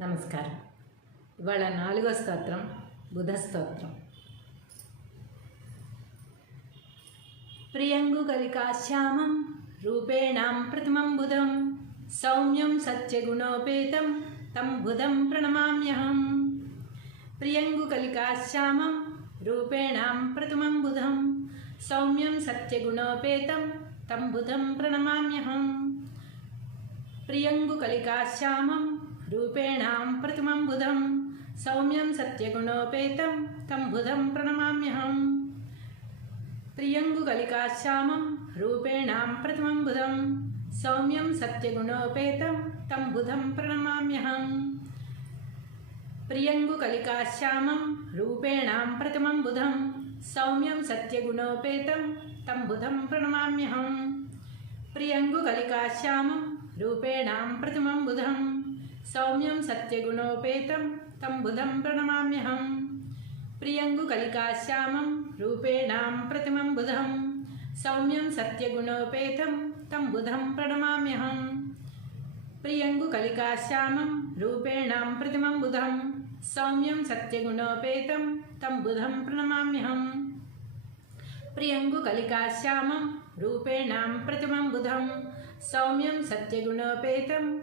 నమస్కారం. ఇవాళ నాలుగో స్తోత్రం బుధ స్తోత్రం. ప్రియంగు కలికాశ్యామం రూపేణాం ప్రథమం బుధం సౌమ్యం సత్యగుణోపేతం తం బుధం ప్రణమామ్యహం. ప్రియంగు కలికాశ్యామం రూపేణాం ప్రథమం బుధం సౌమ్యం సత్యగుణోపేతం తం బుధం ప్రణమామ్యహం. ప్రియంగు ప్రియంగుకలికాశ్యామం రూపేణాం ప్రతిమం బుధం సౌమ్యం సత్యగుణోపేతం తం బుధం ప్రణమామ్యహం ప్రియంగుగలికాశ్యామం రూపేణాం ప్రతిమం బుధం సౌమ్యం సత్యగుణోపేతం తం బుధం ప్రణమామ్యహం ప్రియంగుకలికాశ్యామం రూపేణాం ప్రతిమం బుధం సౌమ్యం సత్యగుణోపేతం తం బుధం ప్రణమామ్యహం ప్రియంగుకలికాశ్యామం రూపేణాం ప్రతిమం బుధం సౌమ్యం సత్యగుణోపేతం తం బుధం ప్రణమామ్యహం. ప్రియంగుకలికాశ్యామం రూపేణాం ప్రతిమం బుధం సౌమ్యం సత్యగుణోపేతం తం బుధం ప్రణమామ్యహం. ప్రియంగుకలికాశ్యామం రూపేణాం ప్రతిమం బుధం సౌమ్యం సత్యగుణోపేతం తం బుధం ప్రణమామ్యహం. ప్రియంగుకలికాశ్యామం రూపేణాం ప్రతిమం బుధం సౌమ్యం సత్యగుణోపేతం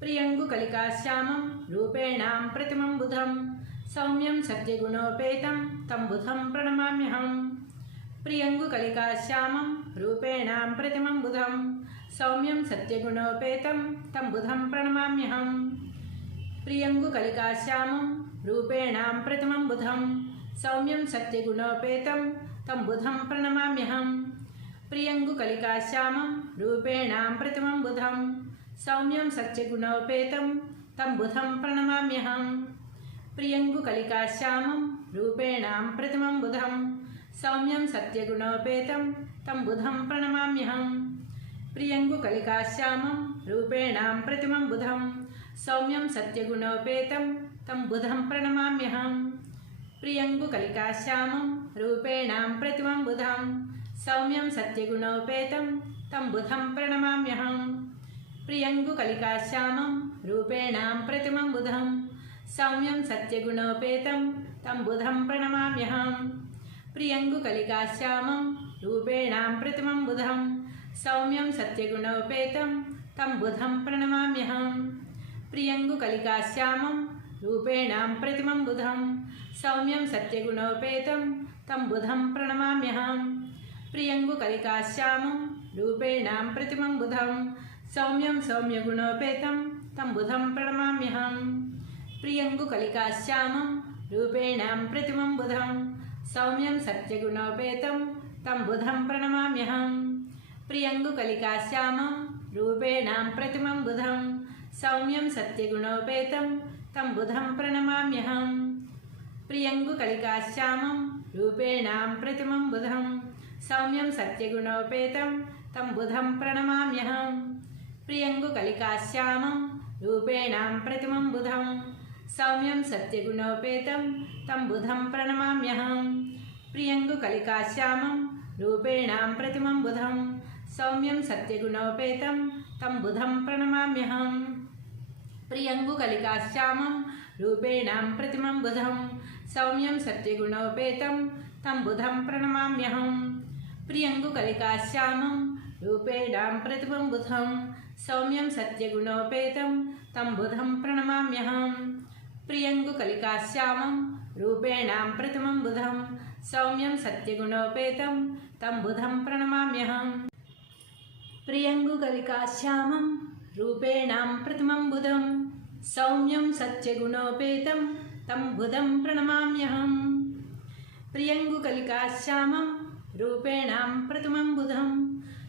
ప్రియంగుకలికాశ్యామం రూపేణాం ప్రతిమం బుధం సౌమ్యం సత్యగుణోపేతం తం బుధం ప్రణమామ్యహం ప్రియంగుకలికాశ్యామం రూపేణాం ప్రతిమం బుధం సౌమ్యం సత్యగుణోపేతం తం బుధం ప్రణమామ్యహం ప్రియంగుకలికాశ్యామం రూపేణాం ప్రతిమం బుధం సౌమ్యం సత్యగుణోపేతం తం బుధం ప్రణమామ్యహం ప్రియంగుకలికాశ్యామం రూపేణాం ప్రతిమం బుధం సౌమ్యం సత్యగుణోపేతం తం బుధం ప్రణమామ్యహం. ప్రియంగు కలికాశ్యామం రూపేణాం ప్రతిమం బుధం. సౌమ్యం సత్యగుణోపేతం తం బుధం ప్రణమామ్యహం. ప్రియంగు కలికాశ్యామం రూపేణాం ప్రతిమం బుధం. సౌమ్యం సత్యగుణోపేతం తం బుధం ప్రణమామ్యహం. ప్రియంగు కలికాశ్యామం రూపేణాం ప్రతిమం బుధం. సౌమ్యం సత్యగుణోపేతం తం బుధం ప్రణమామ్యహం. ప్రియంగుకలికాశ్యామం రూపేణాం ప్రతిమం బుధం సౌమ్యం సత్యగుణోపేతం తం బుధం ప్రణమామ్యహం ప్రియంగుకలికాశ్యామం రూపేణాం ప్రతిమం బుధం సౌమ్యం సత్యగుణోపేతం తం బుధం ప్రణమామ్యహం ప్రియంగుకలికాశ్యామం రూపేణాం ప్రతిమం బుధం సౌమ్యం సత్యగుణోపేతం తం బుధం ప్రణమామ్యహం ప్రియంగుకలికాశ్యామం రూపేణాం ప్రతిమం బుధం సౌమ్యం సౌమ్యగుణోపేతం తం బుధం ప్రణమామ్యహం. ప్రియంగు కలికాశ్యామం రూపేణం ప్రతిమం బుధం. సౌమ్యం సత్యగుణోపేతం తం బుధం ప్రణమామ్యహం. ప్రియంగు కలికాశ్యామం రూపేణం ప్రతిమం బుధం. సౌమ్యం సత్యగుణోపేతం తం బుధం ప్రణమామ్యహం. ప్రియంగు కలికాశ్యామం రూపేణం ప్రతిమం బుధం. సౌమ్యం సత్యగుణోపేతం తం బుధం ప్రణమామ్యహం. ప్రియంగుకలికాశ్యామం రూపేణాం ప్రతిమం బుధం సౌమ్యం సత్యగుణోపేతం తం బుధం ప్రణమామ్యహం ప్రియంగుకలికాశ్యామం రూపేణాం ప్రతిమం బుధం సౌమ్యం సత్యగుణోపేతం తం బుధం ప్రణమామ్యహం ప్రియంగుకలికాశ్యామం రూపేణాం ప్రతిమం బుధం సౌమ్యం సత్యగుణోపేతం తం బుధం ప్రణమామ్యహం ప్రియంగుకలికాశ్యామం రూపేణాం ప్రతిమం బుధం సౌమ్యం సత్యగుణోపేతం తం బుధం ప్రణమామ్యహం ప్రియంగు కలికాశ్యామం రూపేణాం ప్రతిమం బుధం సౌమ్యం సత్యగుణోపేతం తం బుధం ప్రణమామ్యహం ప్రియంగు కలికాశ్యామం రూపేణాం ప్రతిమం బుధం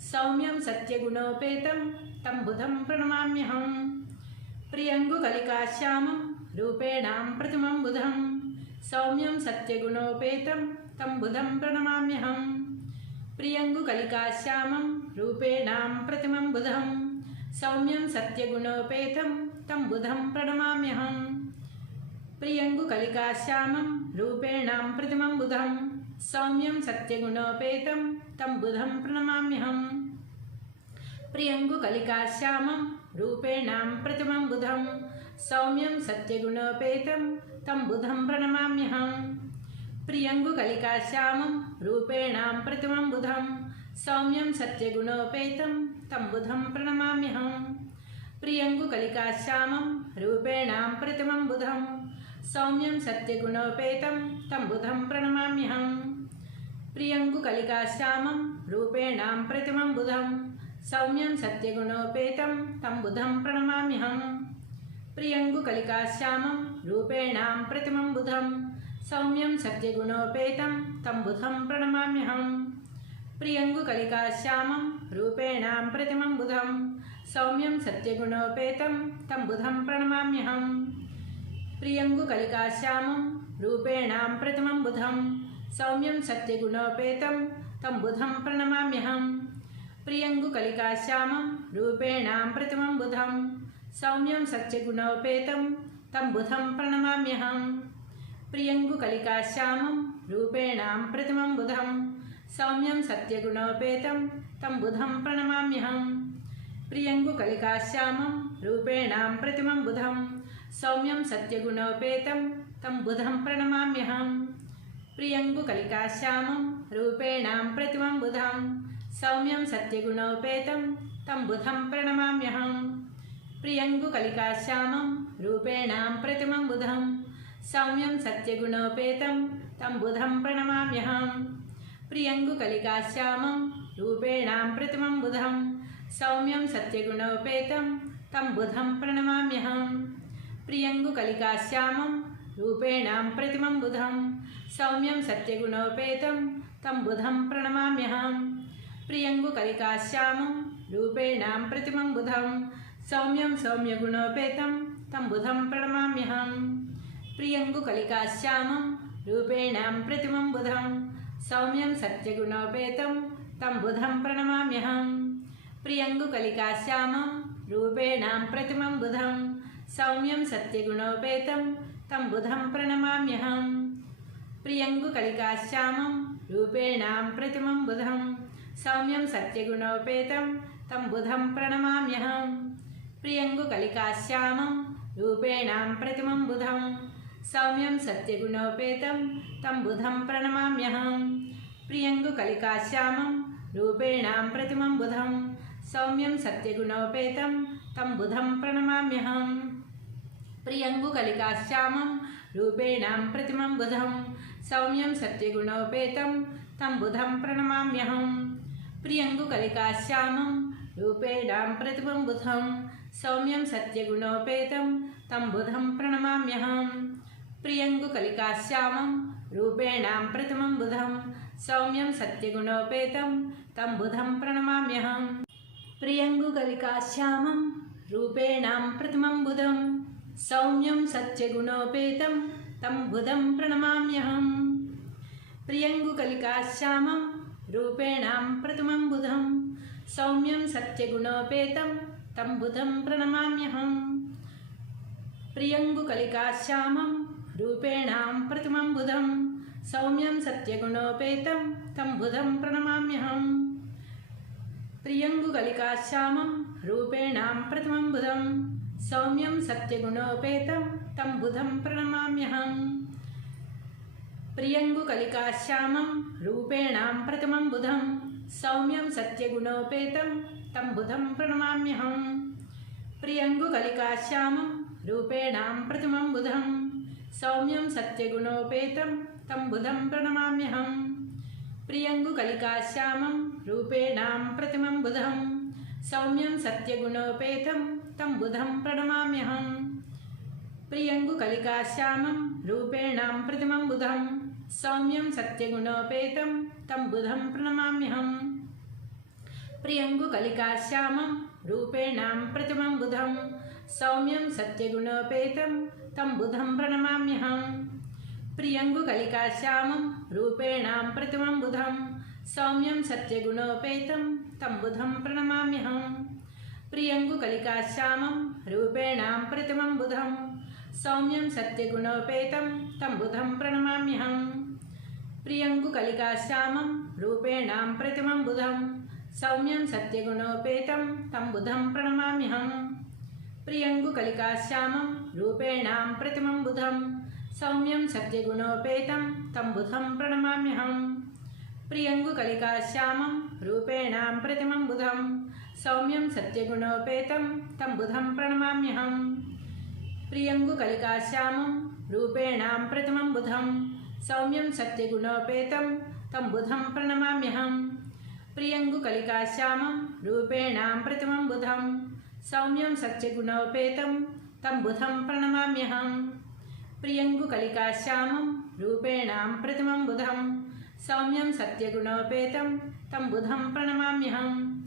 సౌమ్యం సత్యగుణోపేతం తం బుధం ప్రణమామ్యహం. ప్రియంగుకలికాశ్యామం రూపేణాం ప్రతిమం బుధం. సౌమ్యం సత్యగుణోపేతం తం బుధం ప్రణమామ్యహం. ప్రియంగుకలికాశ్యామం రూపేణాం ప్రతిమం బుధం. సౌమ్యం సత్యగుణోపేతం తం బుధం ప్రణమామ్యహం. ప్రియంగుకలికాశ్యామం రూపేణాం ప్రతిమం బుధం. సౌమ్యం సత్యగుణోపేతం तं बुधं प्रणमाम्यहम् प्रियङ्गुकलिकाश्यामं रूपेणां प्रतिमं बुधं सौम्यं सत्यगुणोपेतं तं बुधं प्रणमाम्यहम् प्रियङ्गुकलिकाश्यामं रूपेणां प्रतिमं बुधं सौम्यं सत्यगुणोपेतं तं बुधं प्रणमाम्यहम् प्रियङ्गुकलिकाश्यामं रूपेणां प्रतिमं बुधं सौम्यं सत्यगुणोपेतं तं बुधं प्रणमाम्यहम् ప్రియంగుకలికాశ్రామం రూపేణాం ప్రతిమం బుధం. సౌమ్యం సత్యగుణోపేతం తం బుధం ప్రణమామ్యహం. ప్రియంగుకలికాశ్యామం రూపేణాం ప్రతిమం బుధం. సౌమ్యం సత్యగుణోపేతం తం బుధం ప్రణమామ్యహం. ప్రియంగుకలికాశ్యామం రూపేణాం ప్రతిమం బుధం. సౌమ్యం సత్యగుణోపేతం తం బుధం ప్రణమామ్యహం. ప్రియంగుకలికాశ్యామం రూపేణాం ప్రతిమం బుధం. సౌమ్యం సత్యగుణోపేతం తం బుధం ప్రణమామ్యహం. ప్రియంగుకలికాశ్యామం రూపేణాం ప్రతిమం బుధం. సౌమ్యం సత్యగుణోపేతం తం బుధం ప్రణమామ్యహం. ప్రియంగుకలికాశ్యామం రూపేణాం ప్రతిమం బుధం. సౌమ్యం సత్యగుణోపేతం తం బుధం ప్రణమామ్యహం. ప్రియంగుకలికాశ్యామం రూపేణాం ప్రతిమం బుధం. సౌమ్యం సత్యగుణోపేతం తం బుధం ప్రణమామ్యహం. ప్రియంగుకలికాశ్యామం రూపేణాం ప్రతిమం బుధం సౌమ్యం సత్యగుణోపేతం తం బుధం ప్రణమామ్యహం ప్రియంగుకలికాశ్యామం రూపేణాం ప్రతిమం బుధం సౌమ్యం సత్యగుణోపేతం తం బుధం ప్రణమామ్యహం ప్రియంగుకలికాశ్యామం రూపేణాం ప్రతిమం బుధం సౌమ్యం సత్యగుణోపేతం తం బుధం ప్రణమామ్యహం ప్రియంగుకలికాశ్యామం రూపేణాం ప్రతిమం బుధం సౌమ్యం సత్యగుణోపేతం తం బుధం ప్రణమామ్యహం. ప్రియంగు కలికాశ్యామం రూపేణాం ప్రతిమం బుధం. సౌమ్యం సౌమ్యగుణోపేతం తం బుధం ప్రణమామ్యహం. ప్రియంగు కలికాశ్యామం రూపేణాం ప్రతిమం బుధం. సౌమ్యం సత్యగుణోపేతం తం బుధం ప్రణమామ్యహం. ప్రియంగు కలికాశ్యామం రూపేణాం ప్రతిమం బుధం. సౌమ్యం సత్యగుణోపేతం తం బుధం ప్రణమామ్యహం. ప్రియంగుకలికాశ్యామం రూపేణాం ప్రతిమం బుధం. సౌమ్యం సత్యగుణోపేతం తం బుధం ప్రణమామ్యహం. ప్రియంగుకలికాశ్యామం రూపేణాం ప్రతిమం బుధం. సౌమ్యం సత్యగుణోపేతం తం బుధం ప్రణమామ్యహం. ప్రియంగుకలికాశ్యామం రూపేణాం ప్రతిమం బుధం. సౌమ్యం సత్యగుణోపేతం తం బుధం ప్రణమామ్యహం. ప్రియంగుకలికాశ్యామం రూపేణాం ప్రతిమం బుధం. సౌమ్యం సత్యగుణోపేతం తం బుధం ప్రణమామ్యహం. ప్రియంగు కలికాశ్యామం రూపేణాం ప్రతిమం బుధం. సౌమ్యం సత్యగుణోపేతం తం బుధం ప్రణమామ్యహం. ప్రియంగు కలికాశ్యామం రూపేణాం ప్రతిమం బుధం. సౌమ్యం సత్యగుణోపేతం తం బుధం ప్రణమామ్యహం. ప్రియంగు కలికాశ్యామం రూపేణాం ప్రతిమం బుధం. సౌమ్యం సత్యగుణోపేతం तं बुधं प्रणमाम्यहम्। प्रियङ्गुकलिकाश्यामं रूपेणां प्रतिमं बुधं सौम्यं सत्यगुणोपेतं तं बुधं प्रणमाम्यहम्। प्रियङ्गुकलिकाश्यामं रूपेणां प्रतिमं बुधं सौम्यं सत्यगुणोपेतं तं बुधं प्रणमाम्यहम्। प्रियङ्गुकलिकाश्यामं रूपेणां प्रतिमं बुधं सौम्यं सत्यगुणोपेतं तं बुधं प्रणमाम्यहम् प्रियङ्गुकलिकाश्यामं रूपेणां प्रतिमं बुधं सौम्यं सत्यगुणोपेतं तं बुधं प्रणमाम्यहम् प्रियङ्गुकलिकाश्यामं रूपेणां प्रतिमं बुधं सौम्यं सत्यगुणोपेतं तं बुधं प्रणमाम्यहम् प्रियङ्गुकलिकाश्यामं रूपेणां प्रतिमं बुधं सौम्यं सत्यगुणोपेतं तं बुधं प्रणमाम्यहम् प्रियङ्गुकलिकाश्यामं रूपेणां प्रतिमं बुधं सौम्यं सत्यगुणोपेतं तं बुधं प्रणमाम्यहम् प्रियङ्गुकलिकाश्यामं रूपेणां प्रतिमं बुधं सौम्यं सत्यगुणोपेतं तं बुधं प्रणमाम्यहम् प्रियङ्गुकलिकाश्यामं रूपेणां प्रतिमं बुधं सौम्यं सत्यगुणोपेतं तं बुधं प्रणमाम्यहम् प्रियङ्गुकलिकाश्यामं रूपेणां प्रतिमं बुधं సౌమ్యం సత్యగుణోపేతం తంబుధం ప్రణమామ్యహం. ప్రియంగుకలికాశ్యామం రూపేణాం ప్రతిమం బుధం. సౌమ్యం సత్యగుణోపేతం తంబుధం ప్రణమామ్యహం. ప్రియంగుకలికాశ్యామం రూపేణాం ప్రతిమం బుధం. సౌమ్యం సత్యగుణోపేతం తంబుధం ప్రణమామ్యహం. ప్రియంగుకలికాశ్యామం రూపేణాం ప్రతిమం బుధం. సౌమ్యం సత్యగుణోపేతం తం బుధం ప్రణమామ్యహం. ప్రియంగుకలికాశ్యామం రూపేణాం ప్రథమం బుధం సౌమ్యం సత్యగుణోపేతం తం బుధం ప్రణమామ్యహం. ప్రియంగుకలికాశ్యామం రూపేణాం ప్రథమం బుధం సౌమ్యం సత్యగుణోపేతం తం బుధం ప్రణమామ్యహం. ప్రియంగుకలికాశ్యామం రూపేణాం ప్రథమం బుధం సౌమ్యం సత్యగుణోపేతం తం బుధం ప్రణమామ్యహం.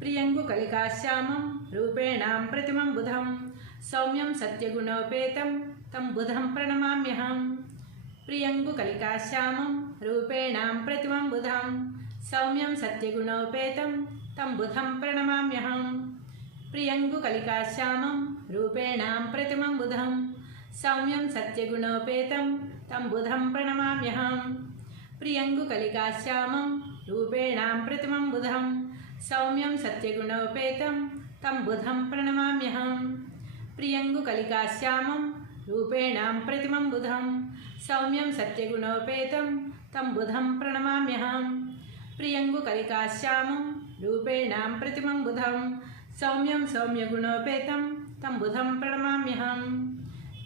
ప్రియంగుకలికాశ్యామం రూపేణాం ప్రథమం బుధం సౌమ్యం సత్యగుణోపేతం తం బుధం ప్రణమామ్యహం. ప్రియంగు కలికాశ్యామం రూపేణాం ప్రతిమం బుధం. సౌమ్యం సత్యగుణోపేతం తం బుధం ప్రణమామ్యహం. ప్రియంగు కలికాశ్యామం రూపేణాం ప్రతిమం బుధం. సౌమ్యం సత్యగుణోపేతం తం బుధం ప్రణమామ్యహం. ప్రియంగు కలికాశ్యామం రూపేణాం ప్రతిమం బుధం. సౌమ్యం సత్యగుణోపేతం తం బుధం ప్రణమామ్యహం. ప్రియంగుకలికాశ్యామం రూపేణాం ప్రతిమం బుధం సౌమ్యం సత్యగుణోపేతం తం బుధం ప్రణమామ్యహం ప్రియంగుకలికాశ్యామం రూపేణాం ప్రతిమం బుధం సౌమ్యం సౌమ్యగుణోపేతం తం బుధం ప్రణమామ్యహం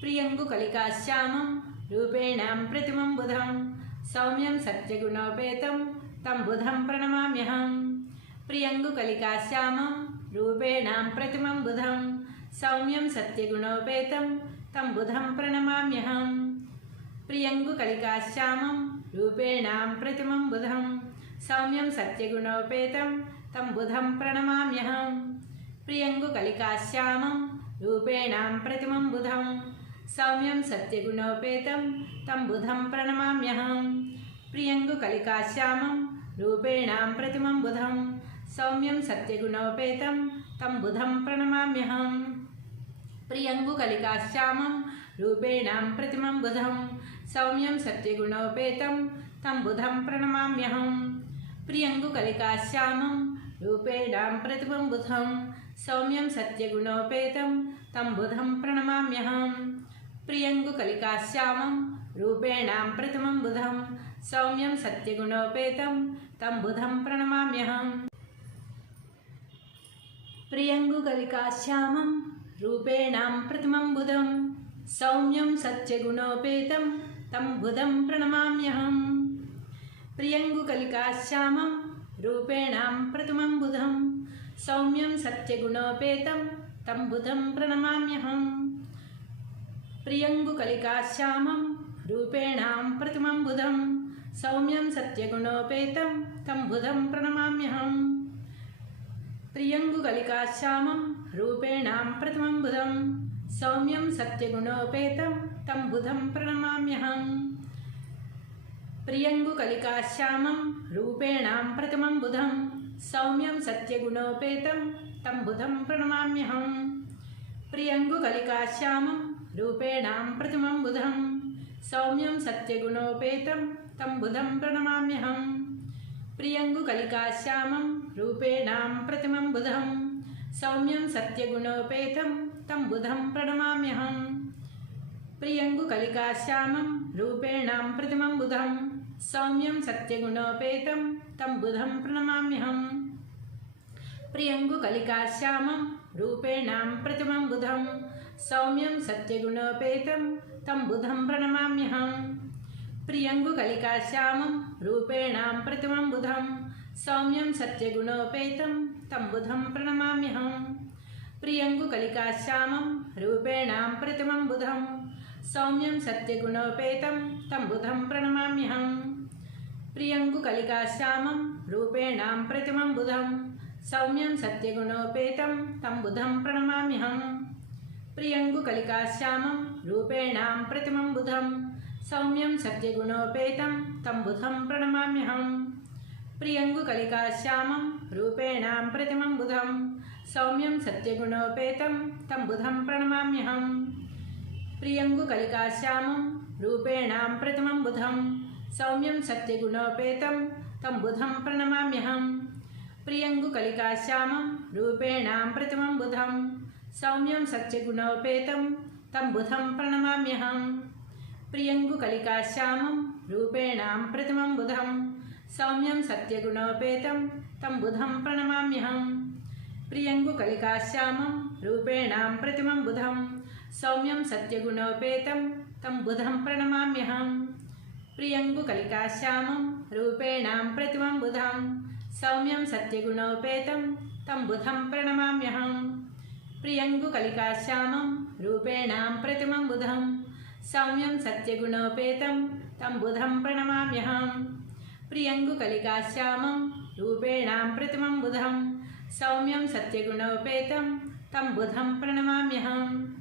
ప్రియంగుకలికాశ్యామం రూపేణాం ప్రతిమం బుధం సౌమ్యం సత్యగుణోపేతం తం బుధం ప్రణమామ్యహం ప్రియంగుకలికాశ్యామం రూపేణాం ప్రతిమం బుధం సౌమ్యం సత్యగుణోపేతం తం బుధం ప్రణమామ్యహం. ప్రియంగు కలికాశ్యామం రూపేణాం ప్రతిమం బుధం. సౌమ్యం సత్యగుణోపేతం తం బుధం ప్రణమామ్యహం. ప్రియంగు కలికాశ్యామం రూపేణాం ప్రతిమం బుధం. సౌమ్యం సత్యగుణోపేతం తం బుధం ప్రణమామ్యహం. ప్రియంగు కలికాశ్యామం రూపేణాం ప్రతిమం బుధం. సౌమ్యం సత్యగుణోపేతం తం బుధం ప్రణమామ్యహం. ప్రియంగుకలికాశ్యామం రూపేణాం ప్రతిమం బుధం సౌమ్యం సత్యగుణోపేతం తం బుధం ప్రణమామ్యహం ప్రియంగుకలికాశ్యామం రూపేణాం ప్రతిమం బుధం సౌమ్యం సత్యగుణోపేతం తం బుధం ప్రణమామ్యహం ప్రియంగుకలికాశ్యామం రూపేణాం ప్రతిమం బుధం సౌమ్యం సత్యగుణోపేతం తం బుధం ప్రణమామ్యహం ప్రియంగుకలికాశ్యామం రూపేణాం ప్రతిమం బుధం సౌమ్యం సత్యగుణోపేతం తం బుధం ప్రణమామ్యహం. ప్రియంగుకలికాశ్యామం రూపేణాం ప్రతిమం బుధం సౌమ్యం సత్యగుణోపేతం తం బుధం ప్రణమామ్యహం. ప్రియంగుకలికాశ్యామం రూపేణాం ప్రతిమం బుధం సౌమ్యం సత్యగుణోపేతం తం బుధం ప్రణమామ్యహం. ప్రియంగుకలికాశ్యామం రూపేణాం ప్రథమం బుధం సౌమ్యం సత్యగుణోపేతం తం బుధం ప్రణమామ్యహం ప్రియంగుకలికాశ్యామం రూపేణాం ప్రథమం బుధం సౌమ్యం సత్యగుణోపేతం తం బుధం ప్రణమామ్యహం ప్రియంగుకలికాశ్యామం రూపేణాం ప్రథమం బుధం సౌమ్యం సత్యగుణోపేతం తం బుధం ప్రణమామ్యహం ప్రియంగుకలికాశ్యామం రూపేణాం ప్రథమం బుధం సౌమ్యం సత్యగుణోపేతం తం బుధం ప్రణమామ్యహం. ప్రియంగు కలికాశ్యామం రూపేణాం ప్రతిమం బుధం. సౌమ్యం సత్యగుణోపేతం తం బుధం ప్రణమామ్యహం. ప్రియంగు కలికాశ్యామం రూపేణాం ప్రతిమం బుధం. సౌమ్యం సత్యగుణోపేతం తం బుధం ప్రణమామ్యహం. ప్రియంగు కలికాశ్యామం రూపేణాం ప్రతిమం బుధం. సౌమ్యం సత్యగుణోపేతం తంబుధం ప్రణమామ్యహం. ప్రియంగు కలికాశ్యామం రూపేణాం ప్రతిమం బుధం. సౌమ్యం సత్యగుణోపేతం తంబుధం ప్రణమామ్యహం. ప్రియంగు కలికాశ్యామం రూపేణాం ప్రతిమం బుధం. సౌమ్యం సత్యగుణోపేతం తంబుధం ప్రణమామ్యహం. ప్రియంగు కలికాశ్యామం రూపేణాం ప్రతిమం బుధం. సౌమ్యం సత్యగుణోపేతం తంబుధం ప్రణమామ్యహం. ప్రియంగుకలికాశ్యామం రూపేణాం ప్రతిమం బుధం. సౌమ్యం సత్యగుణోపేతం తం బుధం ప్రణమామ్యహం. ప్రియంగుకలికాశ్యామం రూపేణాం ప్రతిమం బుధం. సౌమ్యం సత్యగుణోపేతం తం బుధం ప్రణమామ్యహం. ప్రియంగుకలికాశ్యామం రూపేణాం ప్రతిమం బుధం. సౌమ్యం సత్యగుణోపేతం తం బుధం ప్రణమామ్యహం. ప్రియంగుకలికాశ్యామం రూపేణాం ప్రతిమం బుధం. సౌమ్యం సత్యగుణోపేతం తం బుధం ప్రణమామ్యహం. ప్రియంగు కలికాశ్యామం రూపేణాం ప్రతిమం బుధం. సౌమ్యం సత్యగుణోపేతం తం బుధం ప్రణమామ్యహం. ప్రియంగు కలికాశ్యామం రూపేణాం ప్రతిమం బుధం. సౌమ్యం సత్యగుణోపేతం తం బుధం ప్రణమామ్యహం. ప్రియంగు కలికాశ్యామం రూపేణాం ప్రతిమం బుధం. సౌమ్యం సత్యగుణోపేతం తం బుధం ప్రణమామ్యహం. ప్రియంగుకలికాశ్యామం రూపేణాం ప్రతిమం బుధం. సౌమ్యం సత్యగుణోపేతం తం బుధం ప్రణమామ్యహం.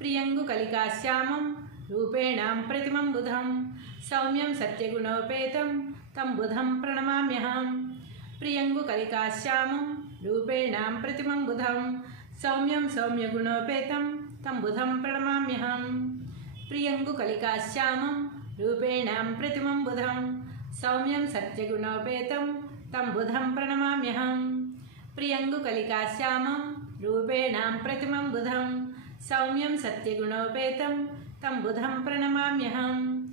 ప్రియంగుకలికాశ్యామం రూపేణాం ప్రతిమం బుధం. సౌమ్యం సత్యగుణోపేతం తం బుధం ప్రణమామ్యహం. ప్రియంగుకలికాశ్యామం రూపేణాం ప్రతిమం బుధం. సౌమ్యం సౌమ్యగుణోపేతం తం బుధం ప్రణమామ్యహం. ప్రియంగుకలికాశ్యామం రూపేణాం ప్రతిమం బుధం. సౌమ్యం సత్యగుణోపేతం తం బుధం ప్రణమామ్యహం. ప్రియంగు కలికాశ్యామం రూపేణాం ప్రతిమం బుధం. సౌమ్యం సత్యగుణోపేతం తం బుధం ప్రణమామ్యహం.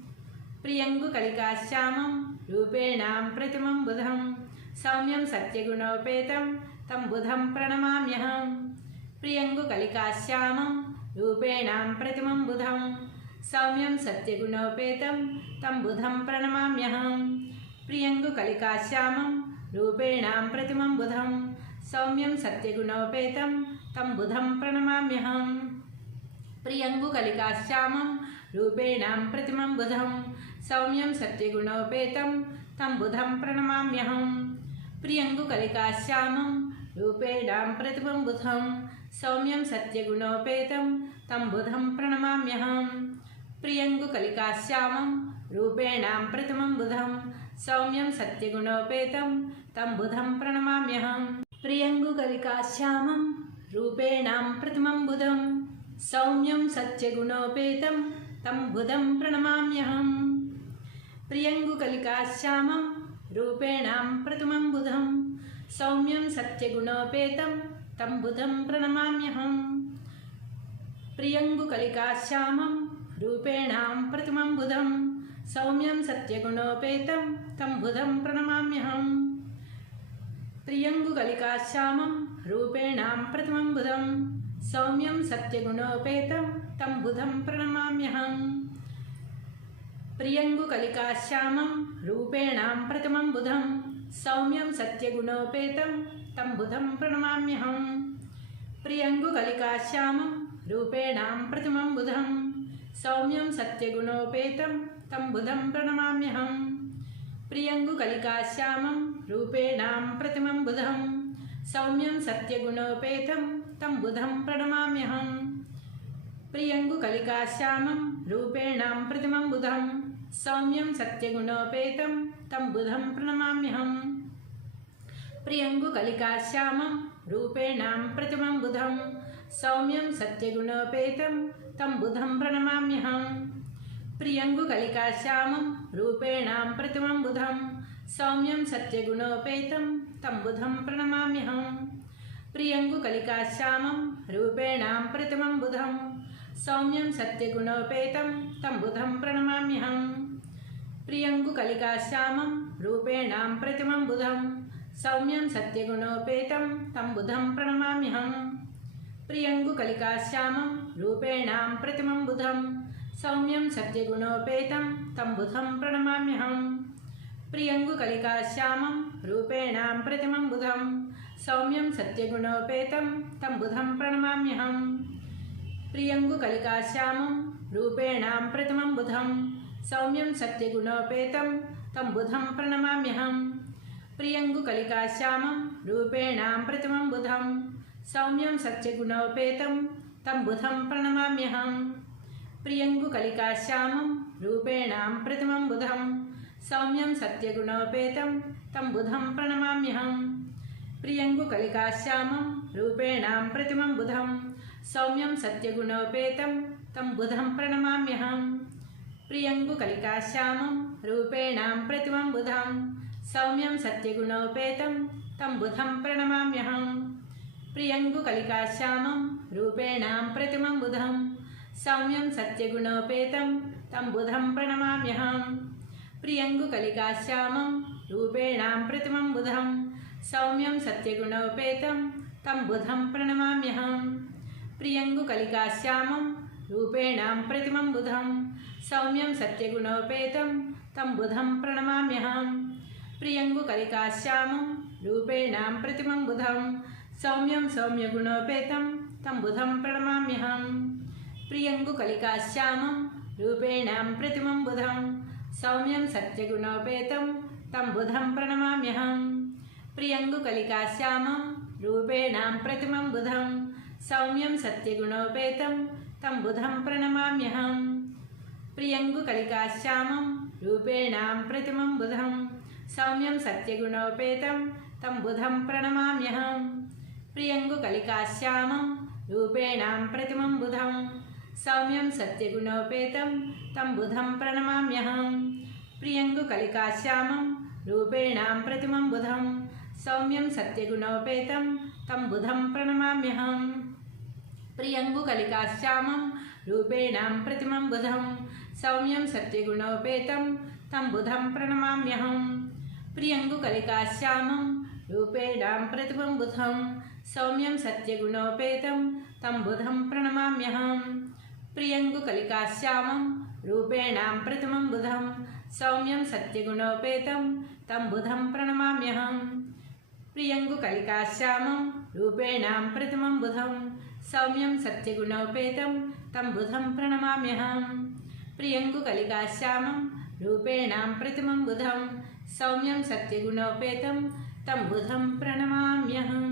ప్రియంగు కలికాశ్యామం రూపేణాం ప్రతిమం బుధం. సౌమ్యం సత్యగుణోపేతం తం బుధం ప్రణమామ్యహం. ప్రియంగు కలికాశ్యామం రూపేణాం ప్రతిమం బుధం. సౌమ్యం సత్యగుణోపేతం తం బుధం ప్రణమామ్యహం. ప్రియంగుకలికాశ్యామం రూపేణాం ప్రతిమం బుధం సౌమ్యం సత్యగుణోపేతం తం బుధం ప్రణమామ్యహం. ప్రియంగుకలికాశ్యామం రూపేణాం ప్రతిమం బుధం సౌమ్యం సత్యగుణోపేతం తం బుధం ప్రణమామ్యహం. ప్రియంగుకలికాశ్యామం రూపేణాం ప్రతిమం బుధం సౌమ్యం సత్యగుణోపేతం తం బుధం ప్రణమామ్యహం. ప్రియంగుకలికాశ్యామం రూపేణాం ప్రతిమం బుధం సౌమ్యం సత్యగుణోపేతం తం బుధం ప్రణమామ్యహం. ప్రియంగుకలికాశ్యామం రూపేణాం ప్రథమం బుధం. సౌమ్యం సత్యగుణోపేతం తం బుధం ప్రణమామ్యహం. ప్రియంగుకలికాశ్యామం రూపేణాం ప్రథమం బుధం. సౌమ్యం సత్యగుణోపేతం తం బుధం ప్రణమామ్యహం. ప్రియంగుకలికాశ్యామం రూపేణాం ప్రథమం బుధం. సౌమ్యం సత్యగుణోపేతం తంబుధం ప్రణమామ్యహం. ప్రియంగుగలికాశ్యామం రూపేణాం ప్రథమం బుధం. సౌమ్యం సత్యగుణోపేతం తంబుధం ప్రణమామ్యహం. ప్రియంగుకలికాశ్యామం రూపేణాం ప్రథమం బుధం. సౌమ్యం సత్యగుణోపేతం తంబుధం ప్రణమామ్యహం. ప్రియంగుకలికాశ్యామం రూపేణాం ప్రథమం బుధం. సౌమ్యం సత్యగుణోపేతం प्रियङ्गुकलिकाश्यामं रूपेणां प्रतिमं बुधं सौम्यं सत्यगुणोपेतं तं बुधं प्रणमाम्यहम् प्रियङ्गुकलिकाश्यामं रूपेणां प्रतिमं बुधं सौम्यं सत्यगुणोपेतं तं बुधं प्रणमाम्यहम् प्रियङ्गुकलिकाश्यामं रूपेणां प्रतिमं बुधं सौम्यं सत्यगुणोपेतं तं बुधं प्रणमाम्यहम् प्रियङ्गुकलिकाश्यामं रूपेणां प्रतिमं बुधं सौम्यं सत्यगुणोपेतं तं बुधं प्रणमाम्यहम् ప్రియంగుకలికాశ్యామం రూపేణాం ప్రతిమం బుధం సౌమ్యం సత్యగుణోపేతం తం బుధం ప్రణమామ్యహం ప్రియంగుకలికాశ్యామం రూపేణాం ప్రతిమం బుధం సౌమ్యం సత్యగుణోపేతం తం బుధం ప్రణమామ్యహం ప్రియంగుకలికాశ్యామం రూపేణాం ప్రతిమం బుధం సౌమ్యం సత్యగుణోపేతం తం బుధం ప్రణమామ్యహం ప్రియంగుకలికాశ్యామం రూపేణాం ప్రతిమం బుధం సౌమ్యం సత్యగుణోపేతం తంబుధం ప్రణమామ్యహం. ప్రియంగు కలికాశ్యామం రూపేణాం ప్రతిమం బుధం. సౌమ్యం సత్యగుణోపేతం తంబుధం ప్రణమామ్యహం. ప్రియంగు కలికాశ్యామం రూపేణాం ప్రతిమం బుధం. సౌమ్యం సత్యగుణోపేతం తం బుధం ప్రణమామ్యహం. ప్రియంగు కలికాశ్యామం రూపేణాం ప్రతిమం బుధం. సౌమ్యం సత్యగుణోపేతం తం ప్రణమామ్యహం. ప్రియంగుకలికాశ్యామం రూపేణాం ప్రతిమం బుధం సౌమ్యం సత్యగుణోపేతం తం బుధం ప్రణమామ్యహం ప్రియంగుకలికాశ్యామం రూపేణాం ప్రతిమం బుధం సౌమ్యం సత్యగుణోపేతం తం బుధం ప్రణమామ్యహం ప్రియంగుకలికాశ్యామం రూపేణాం ప్రతిమం బుధం సౌమ్యం సత్యగుణోపేతం తం బుధం ప్రణమామ్యహం ప్రియంగుకలికాశ్యామం రూపేణాం ప్రతిమం బుధం సౌమ్యం సత్యగుణోపేతం తం బుధం ప్రణమామ్యహం. ప్రియంగు కలికాశ్యామం రూపేణాం ప్రతిమం బుధం. సౌమ్యం సత్యగుణోపేతం తం బుధం ప్రణమామ్యహం. ప్రియంగు కలికాశ్యామం రూపేణాం ప్రతిమం బుధం. సౌమ్యం సత్యగుణోపేతం తం బుధం ప్రణమామ్యహం. ప్రియంగు కలికాశ్యామం రూపేణాం ప్రతిమం బుధం. సౌమ్యం సౌమ్యగుణోపేతం తం బుధం ప్రణమామ్యహం. ప్రియంగుకలికాశ్యామం రూపేణాం ప్రతిమం బుధం సౌమ్యం సత్యగుణోపేతం తం బుధం ప్రణమామ్యహం. ప్రియంగుకలికాశ్యామం రూపేణాం ప్రతిమం బుధం సౌమ్యం సత్యగుణోపేతం తం బుధం ప్రణమామ్యహం. ప్రియంగుకలికాశ్యామం రూపేణాం ప్రతిమం బుధం సౌమ్యం సత్యగుణోపేతం తం బుధం ప్రణమామ్యహం. ప్రియంగుకలికాశ్యామం రూపేణాం ప్రతిమం బుధం సౌమ్యం సత్యగుణోపేతం తం బుధం ప్రణమామ్యహం. ప్రియంగుకలికాశ్యామం రూపేణాం ప్రతిమం బుధం. సౌమ్యం సత్యగుణోపేతం తం బుధం ప్రణమామ్యహం. ప్రియంగుకలికాశ్యామం రూపేణాం ప్రతిమం బుధం. సౌమ్యం సత్యగుణోపేతం తం బుధం ప్రణమామ్యహం. ప్రియంగుకలికాశ్యామం రూపేణాం ప్రతిమం బుధం. సౌమ్యం సత్యగుణోపేతం తం బుధం ప్రణమామ్యహం. ప్రియంగుకలికాశ్యామం రూపేణాం ప్రథమం బుధం సౌమ్యం సత్యగుణోపేతం తం బుధం ప్రణమామ్యహం ప్రియంగుకలికాశ్యామం రూపేణాం ప్రథమం బుధం సౌమ్యం సత్యగుణోపేతం తం బుధం ప్రణమామ్యహం ప్రియంగుకలికాశ్యామం రూపేణాం ప్రథమం బుధం సౌమ్యం సత్యగుణోపేతం తం బుధం ప్రణమామ్యహం